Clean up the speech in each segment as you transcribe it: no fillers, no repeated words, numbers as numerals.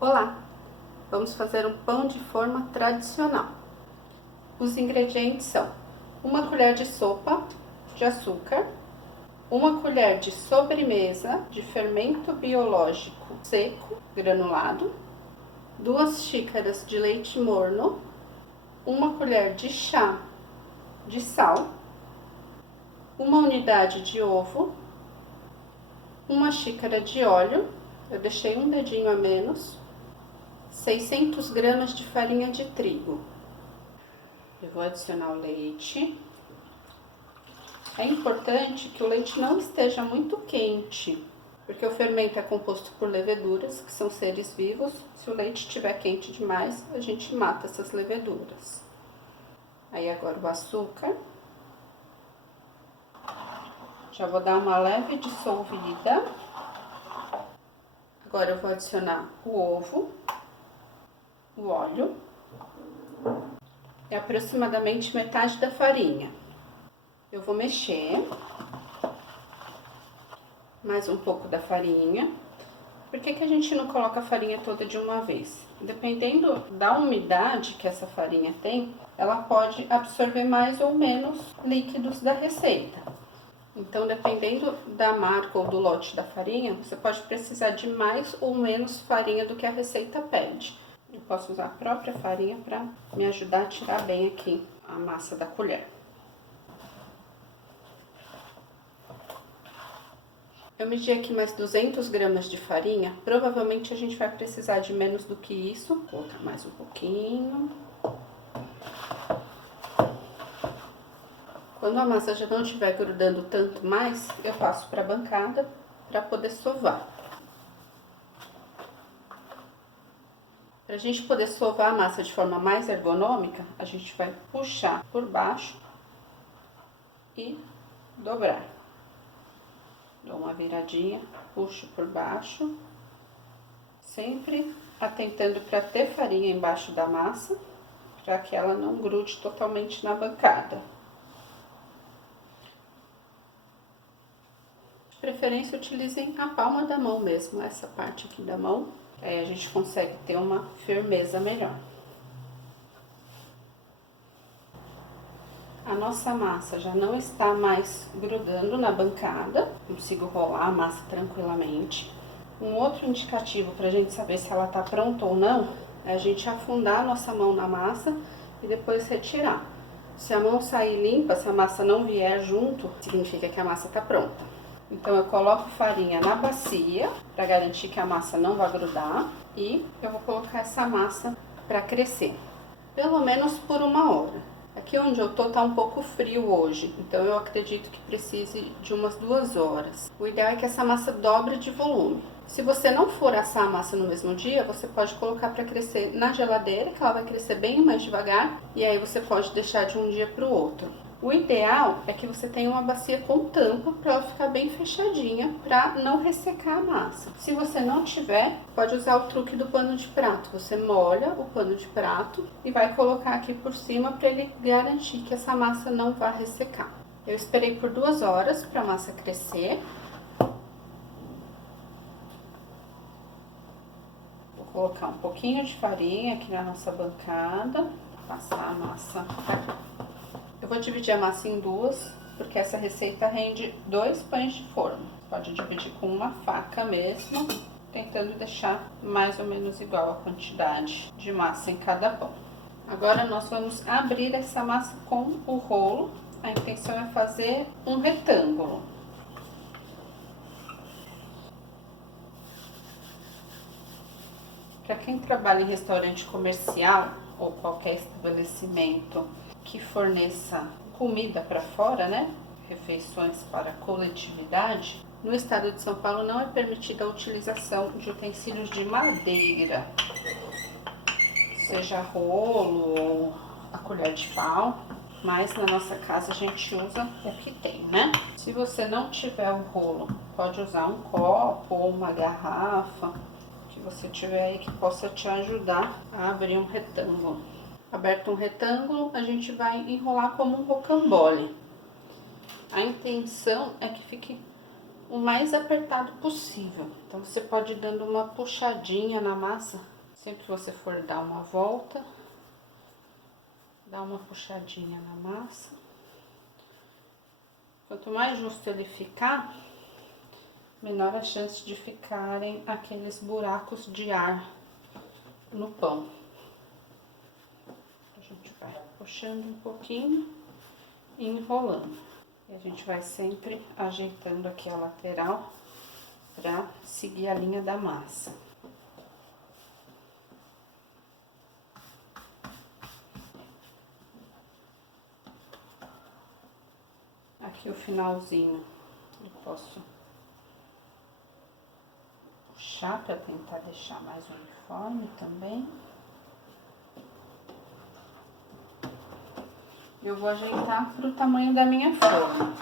Olá! Vamos fazer um pão de forma tradicional. Os ingredientes são: uma colher de sopa de açúcar, uma colher de sobremesa de fermento biológico seco granulado, 2 xícaras de leite morno, uma colher de chá de sal, uma unidade de ovo, uma xícara de óleo, eu deixei um dedinho a menos, 600 gramas de farinha de trigo. Eu vou adicionar o leite. É importante que o leite não esteja muito quente, porque o fermento é composto por leveduras, que são seres vivos. Se o leite estiver quente demais, a gente mata essas leveduras. Aí agora o açúcar. Já vou dar uma leve dissolvida. Agora eu vou adicionar o ovo, o óleo e aproximadamente metade da farinha. Eu vou mexer mais um pouco da farinha. Por que a gente não coloca a farinha toda de uma vez? Dependendo da umidade que essa farinha tem, ela pode absorver mais ou menos líquidos da receita. Então, dependendo da marca ou do lote da farinha, você pode precisar de mais ou menos farinha do que a receita pede. Eu posso usar a própria farinha para me ajudar a tirar bem aqui a massa da colher. Eu medi aqui mais 200 gramas de farinha. Provavelmente a gente vai precisar de menos do que isso. Vou colocar mais um pouquinho. Quando a massa já não estiver grudando tanto mais, eu passo para a bancada para poder sovar. Para a gente poder sovar a massa de forma mais ergonômica, a gente vai puxar por baixo e dobrar. Dou uma viradinha, puxo por baixo, sempre atentando para ter farinha embaixo da massa, para que ela não grude totalmente na bancada. De preferência, utilizem a palma da mão mesmo, essa parte aqui da mão, aí a gente consegue ter uma firmeza melhor. A nossa massa já não está mais grudando na bancada, consigo rolar a massa tranquilamente. Um outro indicativo para a gente saber se ela está pronta ou não é a gente afundar a nossa mão na massa e depois retirar. Se a mão sair limpa, se a massa não vier junto, significa que a massa está pronta. Então eu coloco farinha na bacia para garantir que a massa não vai grudar e eu vou colocar essa massa para crescer, pelo menos por 1 hora. Aqui onde eu tô tá um pouco frio hoje, então eu acredito que precise de umas 2 horas. O ideal é que essa massa dobre de volume. Se você não for assar a massa no mesmo dia, você pode colocar para crescer na geladeira, que ela vai crescer bem mais devagar, e aí você pode deixar de um dia para o outro. O ideal é que você tenha uma bacia com tampa para ela ficar bem fechadinha, para não ressecar a massa. Se você não tiver, pode usar o truque do pano de prato. Você molha o pano de prato e vai colocar aqui por cima para ele garantir que essa massa não vá ressecar. Eu esperei por 2 horas para a massa crescer. Vou colocar um pouquinho de farinha aqui na nossa bancada, passar a massa. Eu vou dividir a massa em 2, porque essa receita rende 2 pães de forma. Pode dividir com uma faca mesmo, tentando deixar mais ou menos igual a quantidade de massa em cada pão. Agora nós vamos abrir essa massa com o rolo. A intenção é fazer um retângulo. Para quem trabalha em restaurante comercial ou qualquer estabelecimento que forneça comida para fora, né? Refeições para coletividade, no estado de São Paulo não é permitida a utilização de utensílios de madeira, seja rolo ou a colher de pau, mas na nossa casa a gente usa o que tem, né? Se você não tiver um rolo, pode usar um copo ou uma garrafa que você tiver aí que possa te ajudar a abrir um retângulo. Aberto um retângulo, a gente vai enrolar como um rocambole. A intenção é que fique o mais apertado possível. Então você pode ir dando uma puxadinha na massa, sempre que você for dar uma volta, dá uma puxadinha na massa. Quanto mais justo ele ficar, menor a chance de ficarem aqueles buracos de ar no pão. A gente vai puxando um pouquinho e enrolando. E a gente vai sempre ajeitando aqui a lateral para seguir a linha da massa. Aqui o finalzinho eu posso puxar para tentar deixar mais uniforme também. Eu vou ajeitar para o tamanho da minha forma.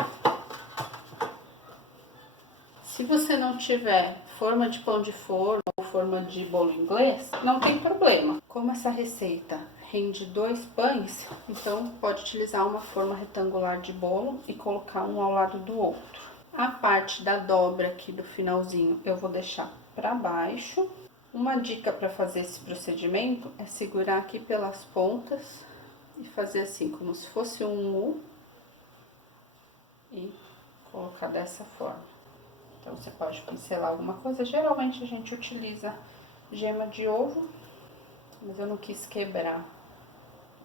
Se você não tiver forma de pão de forma ou forma de bolo inglês, não tem problema. Como essa receita rende 2 pães, então pode utilizar uma forma retangular de bolo e colocar um ao lado do outro. A parte da dobra aqui do finalzinho eu vou deixar para baixo. Uma dica para fazer esse procedimento é segurar aqui pelas pontas e fazer assim, como se fosse um U, e colocar dessa forma. Então, você pode pincelar alguma coisa. Geralmente a gente utiliza gema de ovo, mas eu não quis quebrar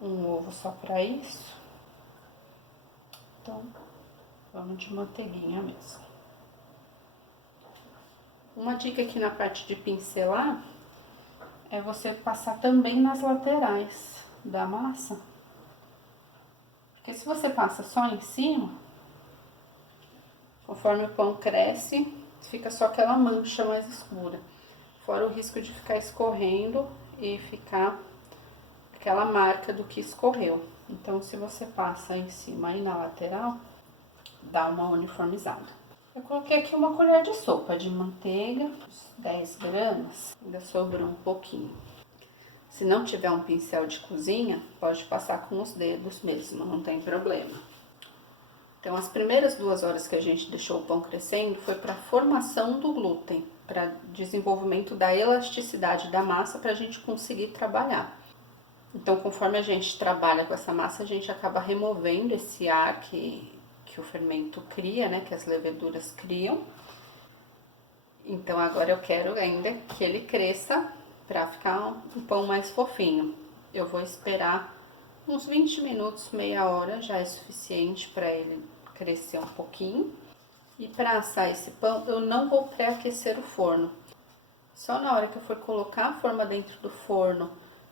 um ovo só para isso. Então, vamos de manteiguinha mesmo. Uma dica aqui na parte de pincelar é você passar também nas laterais da massa. Porque se você passa só em cima, conforme o pão cresce, fica só aquela mancha mais escura. Fora o risco de ficar escorrendo e ficar aquela marca do que escorreu. Então, se você passa em cima e na lateral, dá uma uniformizada. Eu coloquei aqui uma colher de sopa de manteiga, 10 gramas, ainda sobrou um pouquinho. Se não tiver um pincel de cozinha, pode passar com os dedos mesmo, não tem problema. Então, as primeiras 2 horas que a gente deixou o pão crescendo foi para formação do glúten, para desenvolvimento da elasticidade da massa para a gente conseguir trabalhar. Então, conforme a gente trabalha com essa massa, a gente acaba removendo esse ar que o fermento cria, né, que as leveduras criam. Então, agora eu quero ainda que ele cresça para ficar um pão mais fofinho. Eu vou esperar uns 20 minutos, meia hora, já é suficiente para ele crescer um pouquinho. E para assar esse pão, eu não vou pré-aquecer o forno. Só na hora que eu for colocar a forma dentro do forno,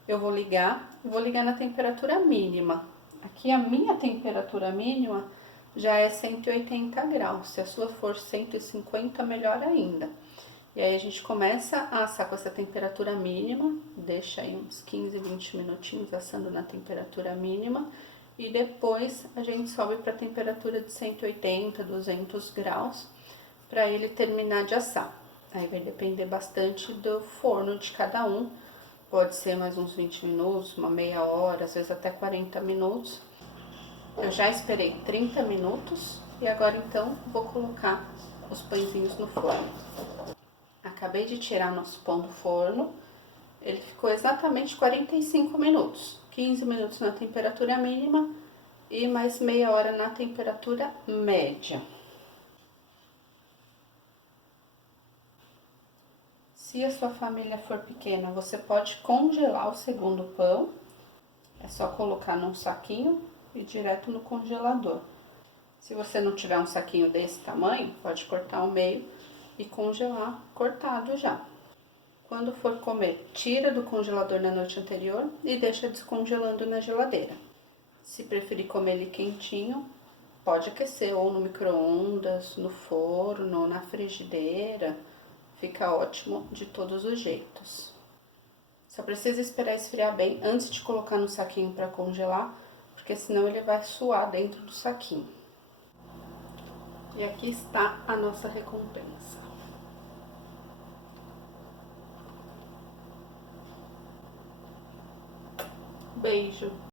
eu vou ligar na temperatura mínima. Aqui a minha temperatura mínima já é 180 graus. Se a sua for 150, melhor ainda. E aí a gente começa a assar com essa temperatura mínima, deixa aí uns 15, 20 minutinhos assando na temperatura mínima. E depois a gente sobe para a temperatura de 180, 200 graus, para ele terminar de assar. Aí vai depender bastante do forno de cada um. Pode ser mais uns 20 minutos, uma meia hora, às vezes até 40 minutos. Eu já esperei 30 minutos e agora então vou colocar os pãezinhos no forno. Acabei de tirar nosso pão do forno, ele ficou exatamente 45 minutos. 15 minutos na temperatura mínima e mais meia hora na temperatura média. Se a sua família for pequena, você pode congelar o segundo pão. É só colocar num saquinho e direto no congelador. Se você não tiver um saquinho desse tamanho, pode cortar ao meio e congelar cortado já. Quando for comer, tira do congelador na noite anterior e deixa descongelando na geladeira. Se preferir comer ele quentinho, pode aquecer ou no micro-ondas, no forno, na frigideira. Fica ótimo de todos os jeitos. Só precisa esperar esfriar bem antes de colocar no saquinho para congelar, porque senão ele vai suar dentro do saquinho. E aqui está a nossa recompensa. Beijo!